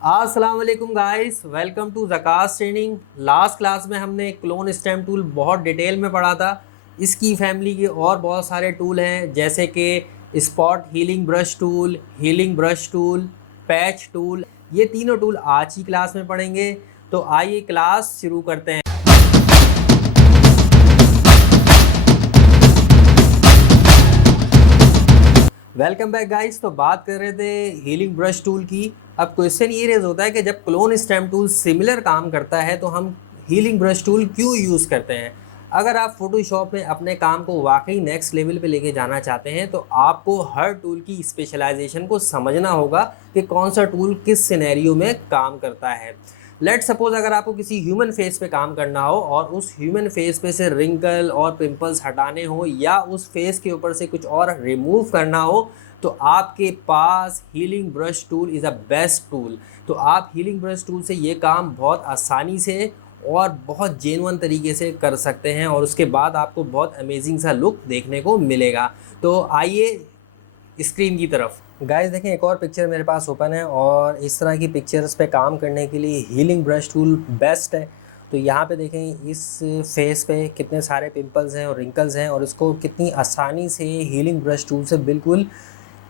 अस्सलाम वालेकुम guys, welcome to Zakas training. Last class में हमने क्लोन स्टेम टूल बहुत डिटेल में पढ़ा था। इसकी फैमिली के और बहुत सारे टूल हैं जैसे कि spot healing brush tool, patch tool. ये तीनों टूल आज की क्लास में पढ़ेंगे। तो आइए क्लास शुरू करते हैं। Welcome back guys. तो बात कर रहे थे हीलिंग ब्रश टूल की। अब क्वेश्चन ये रेज होता है कि जब क्लोन स्टेम टूल सिमिलर काम करता है तो हम हीलिंग ब्रश टूल क्यों यूज़ करते हैं। अगर आप फोटोशॉप में अपने काम को वाकई नेक्स्ट लेवल पे लेके जाना चाहते हैं तो आपको हर टूल की स्पेशलाइजेशन को समझना होगा कि कौन सा टूल किस सिनेरियो में काम करता है। लेट सपोज अगर आपको किसी ह्यूमन फेस पे काम करना हो और उस ह्यूमन फेस पे से रिंकल और पिंपल्स हटाने हो या उस फेस के ऊपर से कुछ और रिमूव करना हो तो आपके पास healing brush tool is a best tool. तो आप हीलिंग ब्रश टूल से ये काम बहुत आसानी से और बहुत जेन्युइन तरीके से कर सकते हैं और उसके बाद आपको बहुत अमेजिंग सा लुक देखने को मिलेगा। तो आइए स्क्रीन की तरफ। गाइस देखें, एक और पिक्चर मेरे पास ओपन है और इस तरह की पिक्चर्स पे काम करने के लिए हीलिंग ब्रश टूल बेस्ट है। तो यहाँ पे देखें इस फेस पे कितने सारे पिंपल्स हैं और रिंकल्स हैं और इसको कितनी आसानी से हीलिंग ब्रश टूल से बिल्कुल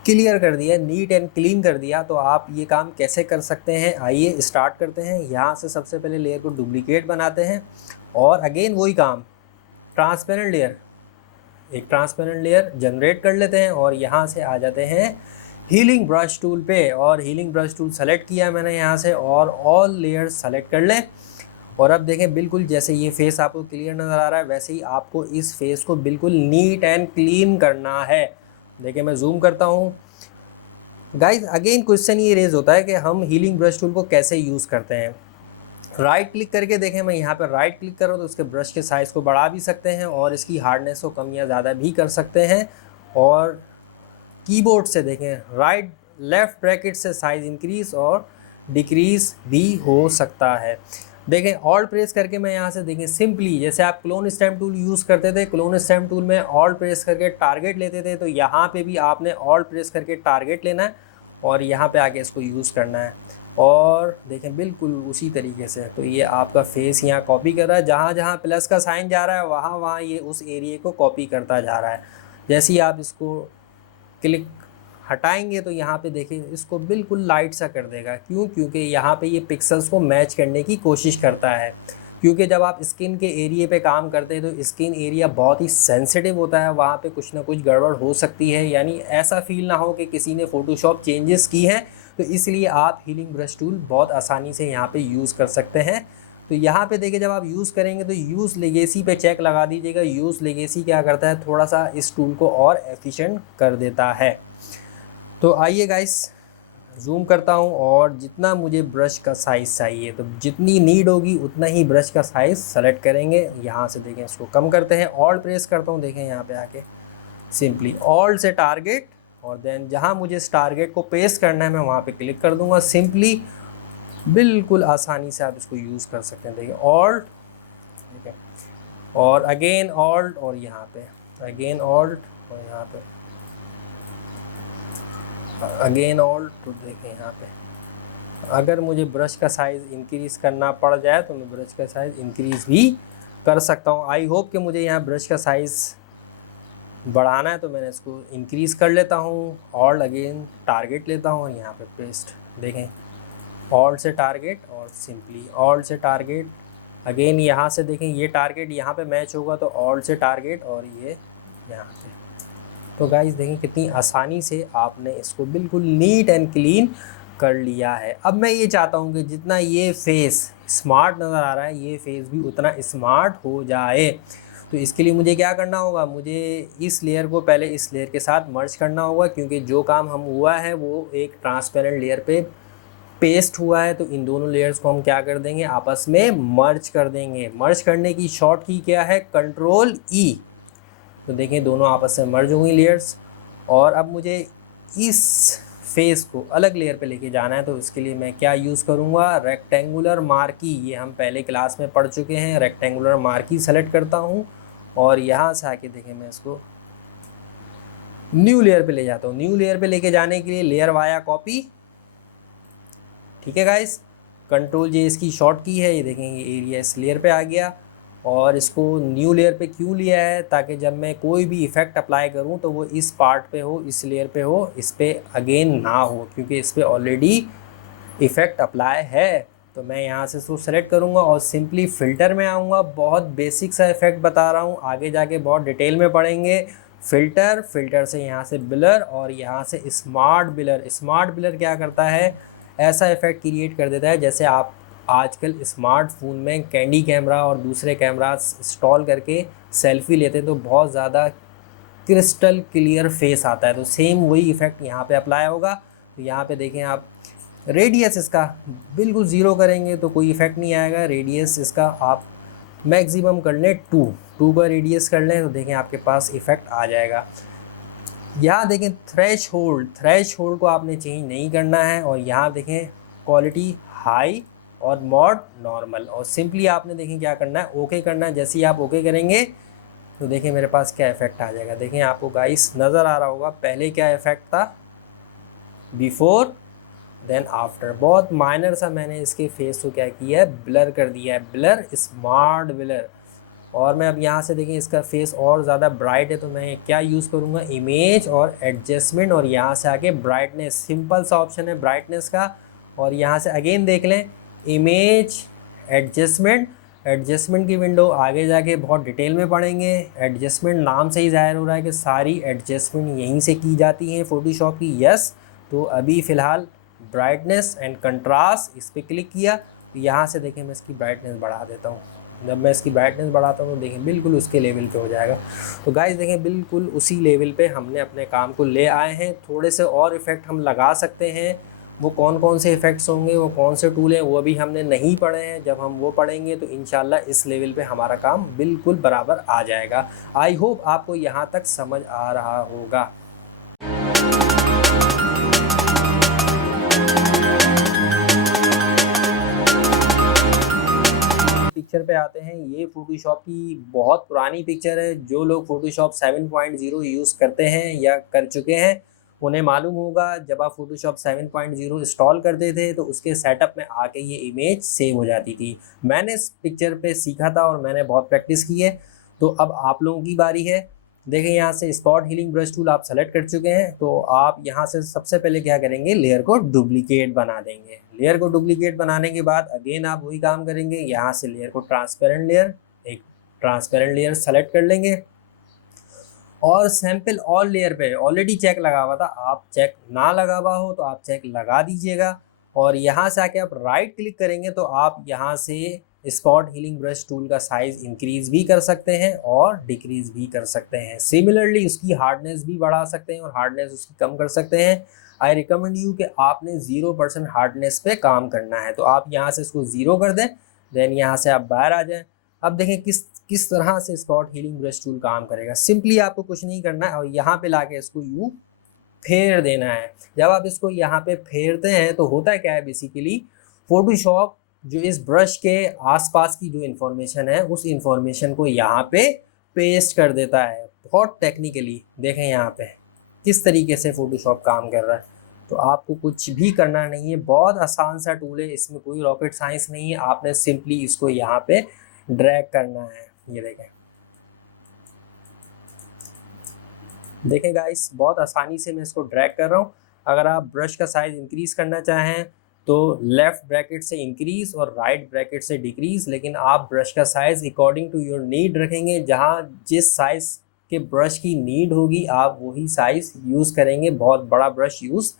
क्लियर कर दिया, नीट एंड क्लीन कर दिया। तो आप ये काम कैसे कर सकते हैं, आइए स्टार्ट करते हैं। यहाँ से सबसे पहले लेयर को डुप्लीकेट बनाते हैं और अगेन वही काम, ट्रांसपेरेंट लेयर, एक ट्रांसपेरेंट लेयर जनरेट कर लेते हैं और यहाँ से आ जाते हैं हीलिंग ब्रश टूल पे। और हीलिंग ब्रश टूल सेलेक्ट किया मैंने यहाँ से और ऑल लेयर्स सेलेक्ट कर लें। और अब देखें बिल्कुल जैसे ये फेस आपको क्लियर नज़र आ रहा है वैसे ही आपको इस फेस को बिल्कुल नीट एंड क्लीन करना है। देखिए मैं जूम करता हूँ। गाइस अगेन क्वेश्चन ये रेज होता है कि हम हीलिंग ब्रश टूल को कैसे यूज़ करते हैं। राइट क्लिक करके देखें, मैं यहाँ पर राइट क्लिक करूँ तो उसके ब्रश के साइज़ को बढ़ा भी सकते हैं और इसकी हार्डनेस को कम या ज़्यादा भी कर सकते हैं। और कीबोर्ड से देखें राइट लेफ़्ट ब्रैकेट से साइज़ इंक्रीज़ और डिक्रीज़ भी हो सकता है। देखें ऑल्ट प्रेस करके मैं यहाँ से देखें सिंपली जैसे आप क्लोन स्टैम्प टूल यूज़ करते थे, क्लोन स्टैम्प टूल में ऑल्ट प्रेस करके टारगेट लेते थे, तो यहाँ पे भी आपने ऑल्ट प्रेस करके टारगेट लेना है और यहाँ पे आके इसको यूज़ करना है। और देखें बिल्कुल उसी तरीके से तो ये आपका फेस यहाँ कॉपी कर रहा है, जहाँ जहाँ प्लस का साइन जा रहा है वहाँ वहाँ ये उस एरिए को कॉपी करता जा रहा है। जैसे ही आप इसको क्लिक हटाएंगे तो यहाँ पे देखिए इसको बिल्कुल लाइट सा कर देगा। क्यों? क्योंकि यहाँ पे ये पिक्सल्स को मैच करने की कोशिश करता है। क्योंकि जब आप स्किन के एरिए पे काम करते हैं तो स्किन एरिया बहुत ही सेंसिटिव होता है, वहाँ पे कुछ ना कुछ गड़बड़ हो सकती है, यानी ऐसा फील ना हो कि किसी ने फ़ोटोशॉप चेंजेस की हैं। तो इसलिए आप हीलिंग ब्रश टूल बहुत आसानी से यहाँ पे यूज़ कर सकते हैं। तो यहाँ पे देखिए जब आप यूज़ करेंगे तो यूज़ लेगेसी पे चेक लगा दीजिएगा। यूज़ लेगेसी क्या करता है, थोड़ा सा इस टूल को और एफिशिएंट कर देता है। तो आइए गाइस जूम करता हूँ और जितना मुझे ब्रश का साइज़ चाहिए तो जितनी नीड होगी उतना ही ब्रश का साइज़ सेलेक्ट करेंगे। यहाँ से देखें इसको कम करते हैं, ऑल्ट प्रेस करता हूँ, देखें यहाँ पे आके सिंपली ऑल्ट से टारगेट और देन जहाँ मुझे इस टारगेट को पेस्ट करना है मैं वहाँ पे क्लिक कर दूँगा। सिंपली बिल्कुल आसानी से आप इसको यूज़ कर सकते हैं। देखिए ऑल्ट, ठीक है, और अगेन ऑल्ट और यहाँ पे अगेन ऑल्ट और यहाँ पे अगेन ऑल्ट। तो देखें यहाँ पे अगर मुझे ब्रश का साइज़ इंक्रीज़ करना पड़ जाए तो मैं ब्रश का साइज़ इंक्रीज़ भी कर सकता हूँ। आई होप कि मुझे यहाँ ब्रश का साइज़ बढ़ाना है तो मैंने इसको इंक्रीज़ कर लेता हूँ। ऑल्ट अगेन टारगेट लेता हूँ और यहाँ पे पेस्ट। देखें ऑल्ट से टारगेट और सिंपली ऑल्ट से टारगेट अगेन यहाँ से देखें ये टारगेट यहाँ पे मैच होगा तो ऑल्ट से टारगेट और ये यहाँ पे। तो गाइस देखें कितनी आसानी से आपने इसको बिल्कुल नीट एंड क्लीन कर लिया है। अब मैं ये चाहता हूँ कि जितना ये फेस स्मार्ट नज़र आ रहा है ये फेस भी उतना स्मार्ट हो जाए। तो इसके लिए मुझे क्या करना होगा, मुझे इस लेयर को पहले इस लेयर के साथ मर्ज करना होगा, क्योंकि जो काम हम हुआ है वो एक ट्रांसपेरेंट लेयर पे पेस्ट हुआ है। तो इन दोनों लेयर्स को हम क्या कर देंगे, आपस में मर्ज कर देंगे। मर्ज करने की शॉर्ट की क्या है, कंट्रोल ई। तो देखें दोनों आपस में मर्ज हो गई लेयर्स। और अब मुझे इस फेस को अलग लेयर पे लेके जाना है तो इसके लिए मैं क्या यूज़ करूँगा, रेक्टेंगुलर मार्की। ये हम पहले क्लास में पढ़ चुके हैं। रेक्टेंगुलर मार्की सेलेक्ट करता हूँ और यहाँ से आके देखें मैं इसको न्यू लेयर पे ले जाता हूँ। न्यू लेयर पे लेके जाने के लिए लेयर वाया कॉपी ठीक है गाइस, कंट्रोल जे इसकी शॉर्ट की है, ये देखेंगे एरिया इस लेयर पे आ गया। और इसको न्यू लेयर पे क्यों लिया है, ताकि जब मैं कोई भी इफ़ेक्ट अप्लाई करूं तो वो इस पार्ट पे हो, इस लेयर पे हो, इस पे अगेन ना हो, क्योंकि इस पे ऑलरेडी इफ़ेक्ट अप्लाई है। तो मैं यहाँ से इसको सेलेक्ट करूँगा और सिंपली फ़िल्टर में आऊँगा। बहुत बेसिक सा इफ़ेक्ट बता रहा हूँ, आगे जाके बहुत डिटेल में पढ़ेंगे। फ़िल्टर से यहाँ से ब्लर और यहाँ से स्मार्ट ब्लर। स्मार्ट ब्लर क्या करता है, ऐसा इफ़ेक्ट क्रिएट कर देता है जैसे आप आजकल स्मार्टफोन में कैंडी कैमरा और दूसरे कैमरा इंस्टॉल करके सेल्फी लेते हैं तो बहुत ज़्यादा क्रिस्टल क्लियर फेस आता है। तो सेम वही इफ़ेक्ट यहाँ पे अप्लाई होगा। तो यहाँ पे देखें आप, रेडियस इसका बिल्कुल ज़ीरो करेंगे तो कोई इफ़ेक्ट नहीं आएगा। रेडियस इसका आप मैक्सिमम कर लें 2 का रेडियस कर लें, तो देखें आपके पास इफ़ेक्ट आ जाएगा। यहाँ देखें थ्रेश होल्ड को आपने चेंज नहीं करना है। और यहाँ देखें क्वालिटी हाई और मोड नॉर्मल। और सिंपली आपने देखें क्या करना है, ओके करना है। जैसे ही आप ओके करेंगे तो देखें मेरे पास क्या इफ़ेक्ट आ जाएगा। देखें आपको गाइस नज़र आ रहा होगा पहले क्या इफ़ेक्ट था, बिफोर देन आफ्टर। बहुत माइनर सा मैंने इसके फेस को क्या किया है, ब्लर कर दिया है, ब्लर, स्मार्ट ब्लर। और मैं अब यहाँ से देखें इसका फेस और ज़्यादा ब्राइट है तो मैं क्या यूज़ करूँगा, इमेज और एडजस्टमेंट, और यहाँ से आके ब्राइटनेस। सिंपल सा ऑप्शन है ब्राइटनेस का। और यहाँ से अगेन देख लें, इमेज, एडजस्टमेंट की विंडो आगे जाके बहुत डिटेल में पढ़ेंगे। एडजस्टमेंट नाम से ही जाहिर हो रहा है कि सारी एडजस्टमेंट यहीं से की जाती हैं फ़ोटोशॉप की। यस, तो अभी फ़िलहाल ब्राइटनेस एंड कंट्रास्ट इस पर क्लिक किया तो यहाँ से देखें मैं इसकी ब्राइटनेस बढ़ा देता हूँ। जब मैं इसकी ब्राइटनेस बढ़ाता हूँ तो देखें बिल्कुल उसके लेवल पे हो जाएगा। तो गाइस देखें बिल्कुल उसी लेवल पे हमने अपने काम को ले आए हैं। थोड़े से और इफ़ेक्ट हम लगा सकते हैं। वो कौन कौन से इफ़ेक्ट्स होंगे, वो कौन से टूल हैं, वो अभी हमने नहीं पढ़े हैं। जब हम वो पढ़ेंगे तो इंशाल्लाह इस लेवल पे हमारा काम बिल्कुल बराबर आ जाएगा। आई होप आपको यहाँ तक समझ आ रहा होगा। पिक्चर पे आते हैं। ये फ़ोटोशॉप की बहुत पुरानी पिक्चर है। जो लोग फ़ोटोशॉप 7.0 यूज़ करते हैं या कर चुके हैं उन्हें मालूम होगा, जब आप फ़ोटोशॉप 7.0 इंस्टॉल करते थे तो उसके सेटअप में आके ये इमेज सेव हो जाती थी। मैंने इस पिक्चर पे सीखा था और मैंने बहुत प्रैक्टिस की है। तो अब आप लोगों की बारी है। देखें यहाँ से स्पॉट हीलिंग ब्रश टूल आप सेलेक्ट कर चुके हैं तो आप यहाँ से सबसे पहले क्या करेंगे, लेयर को डुप्लीकेट बना देंगे। लेयर को डुप्लीकेट बनाने के बाद अगेन आप वही काम करेंगे, यहाँ से लेयर को एक ट्रांसपेरेंट लेयर सेलेक्ट कर लेंगे। और सैंपल ऑल लेयर पे ऑलरेडी चेक लगा हुआ था, आप चेक ना लगा हुआ हो तो आप चेक लगा दीजिएगा। और यहाँ से आके आप राइट क्लिक करेंगे तो आप यहाँ से स्पॉट हीलिंग ब्रश टूल का साइज़ इंक्रीज भी कर सकते हैं और डिक्रीज भी कर सकते हैं। सिमिलरली उसकी हार्डनेस भी बढ़ा सकते हैं और हार्डनेस उसकी कम कर सकते हैं। आई रिकमेंड यू कि आपने 0% हार्डनेस पे काम करना है। तो आप यहाँ से इसको 0 कर दें, देन यहाँ से आप बाहर आ जाएं। अब देखें किस तरह से स्पॉट हीलिंग ब्रश टूल काम करेगा। सिंपली आपको कुछ नहीं करना है और यहाँ पे लाके इसको यूँ फेर देना है। जब आप इसको यहाँ पे फेरते हैं तो होता है क्या है, बेसिकली फोटोशॉप जो इस ब्रश के आसपास की जो इन्फॉर्मेशन है उस इन्फॉर्मेशन को यहाँ पे पेस्ट कर देता है। बहुत टेक्निकली देखें यहाँ पे किस तरीके से फोटोशॉप काम कर रहा है। तो आपको कुछ भी करना नहीं है, बहुत आसान सा टूल है, इसमें कोई रॉकेट साइंस नहीं है। आपने सिंपली इसको यहाँ पे ड्रैग करना है। ये देखें गाइस, बहुत आसानी से मैं इसको ड्रैग कर रहा हूँ। अगर आप ब्रश का साइज इंक्रीज करना चाहें तो लेफ़्ट ब्रैकेट से इंक्रीज और राइट ब्रैकेट से डिक्रीज, लेकिन आप ब्रश का size according to your need रखेंगे। जहाँ जिस साइज़ के ब्रश की नीड होगी आप वही साइज़ यूज़ करेंगे, बहुत बड़ा ब्रश यूज़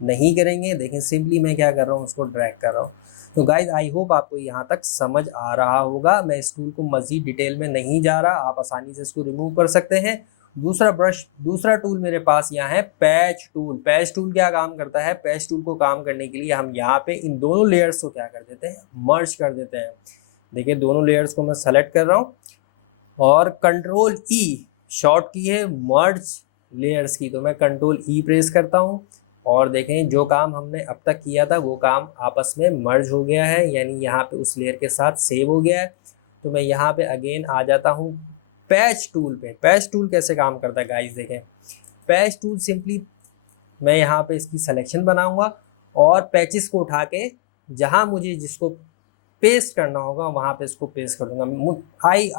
नहीं करेंगे। देखें सिंपली मैं क्या कर रहा हूँ, उसको ड्रैग कर रहा हूँ। तो गाइज आई होप आपको यहाँ तक समझ आ रहा होगा। मैं इस टूल को मज़ीद डिटेल में नहीं जा रहा, आप आसानी से इसको रिमूव कर सकते हैं। दूसरा टूल मेरे पास यहाँ है पैच टूल। पैच टूल क्या काम करता है, पैच टूल को काम करने के लिए हम यहाँ पे इन दोनों लेयर्स को क्या कर देते हैं, मर्ज कर देते हैं। देखिए दोनों लेयर्स को मैं सेलेक्ट कर रहा हूँ और कंट्रोल ई शॉर्ट की है मर्ज लेयर्स की, तो मैं कंट्रोल ई प्रेस करता हूँ और देखें जो काम हमने अब तक किया था वो काम आपस में मर्ज हो गया है, यानी यहाँ पे उस लेयर के साथ सेव हो गया है। तो मैं यहाँ पे अगेन आ जाता हूँ पैच टूल पे। पैच टूल कैसे काम करता है गाइस, देखें पैच टूल सिंपली मैं यहाँ पे इसकी सिलेक्शन बनाऊंगा और पैचेस को उठा के जहाँ मुझे जिसको पेस्ट करना होगा वहाँ पे इसको पेस्ट कर दूंगा। आई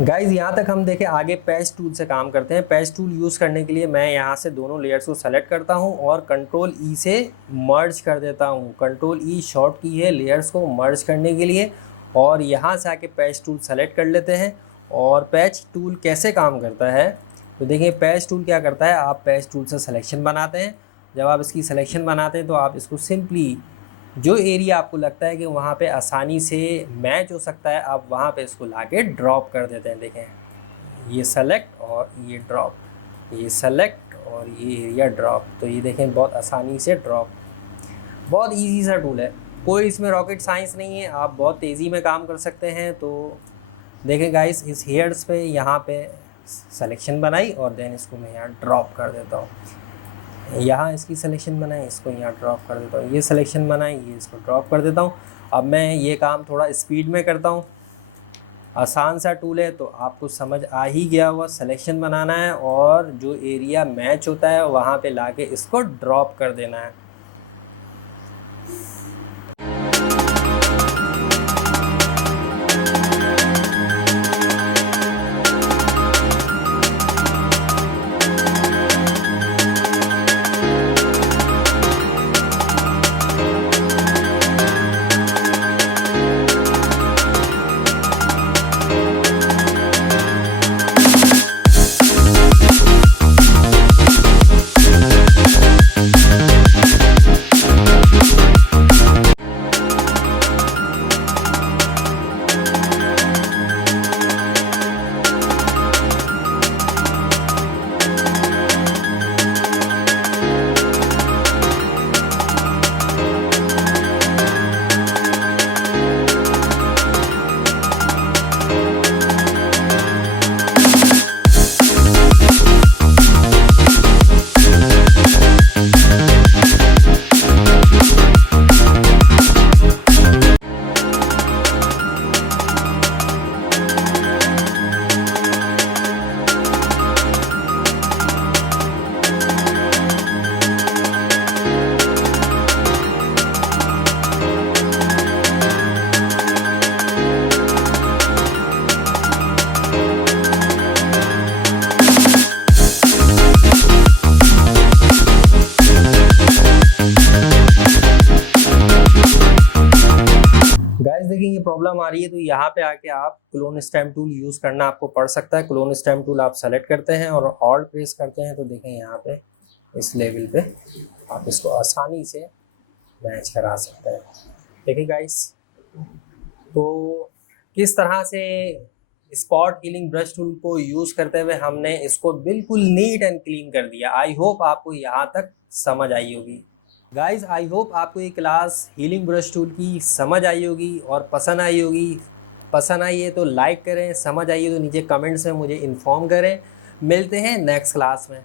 गाइज यहाँ तक हम देखें, आगे पैच टूल से काम करते हैं। पैच टूल यूज़ करने के लिए मैं यहाँ से दोनों लेयर्स को सेलेक्ट करता हूँ और कंट्रोल ई से मर्ज कर देता हूँ। कंट्रोल ई शॉर्ट की है लेयर्स को मर्ज करने के लिए। और यहाँ से आके पैच टूल सेलेक्ट कर लेते हैं। और पैच टूल कैसे काम करता है तो देखिए, पैच टूल क्या करता है, आप पैच टूल से सिलेक्शन बनाते हैं। जब आप इसकी सिलेक्शन बनाते हैं तो आप इसको सिंपली जो एरिया आपको लगता है कि वहाँ पे आसानी से मैच हो सकता है, आप वहाँ पे इसको लाके ड्रॉप कर देते हैं। देखें, ये सेलेक्ट और ये ड्रॉप, ये सेलेक्ट और ये एरिया ड्रॉप। तो ये देखें बहुत आसानी से ड्रॉप, बहुत इजी सा टूल है, कोई इसमें रॉकेट साइंस नहीं है, आप बहुत तेज़ी में काम कर सकते हैं। तो देखें गाइस, इस हेयर्स पे यहाँ पे सिलेक्शन बनाई और देन इसको मैं यहाँ ड्रॉप कर देता हूँ। यहाँ इसकी सिलेक्शन बनाई, इसको यहाँ ड्रॉप कर देता हूँ। ये सिलेक्शन बनाई, ये इसको ड्रॉप कर देता हूँ। अब मैं ये काम थोड़ा स्पीड में करता हूँ। आसान सा टूल है, तो आपको समझ आ ही गया हुआ। सिलेक्शन बनाना है और जो एरिया मैच होता है वहाँ पे लाके इसको ड्रॉप कर देना है। गाइस देखिए, ये प्रॉब्लम आ रही है तो यहाँ पे आके आप क्लोन स्टैम्प टूल यूज़ करना आपको पड़ सकता है। क्लोन स्टैम्प टूल आप सेलेक्ट करते हैं और ऑल्ट प्रेस करते हैं तो देखें यहाँ पे इस लेवल पे आप इसको आसानी से मैच करा सकते हैं। देखिए गाइस, तो किस तरह से स्पॉट हीलिंग ब्रश टूल को यूज़ करते हुए हमने इसको बिल्कुल नीट एंड क्लीन कर दिया। आई होप आपको यहाँ तक समझ आई होगी। गाइज, आई होप आपको ये क्लास हीलिंग ब्रश टूल की समझ आई होगी और पसंद आई होगी। पसंद आई है तो लाइक करें, समझ आई है तो नीचे कमेंट्स में मुझे इन्फॉर्म करें। मिलते हैं नेक्स्ट क्लास में।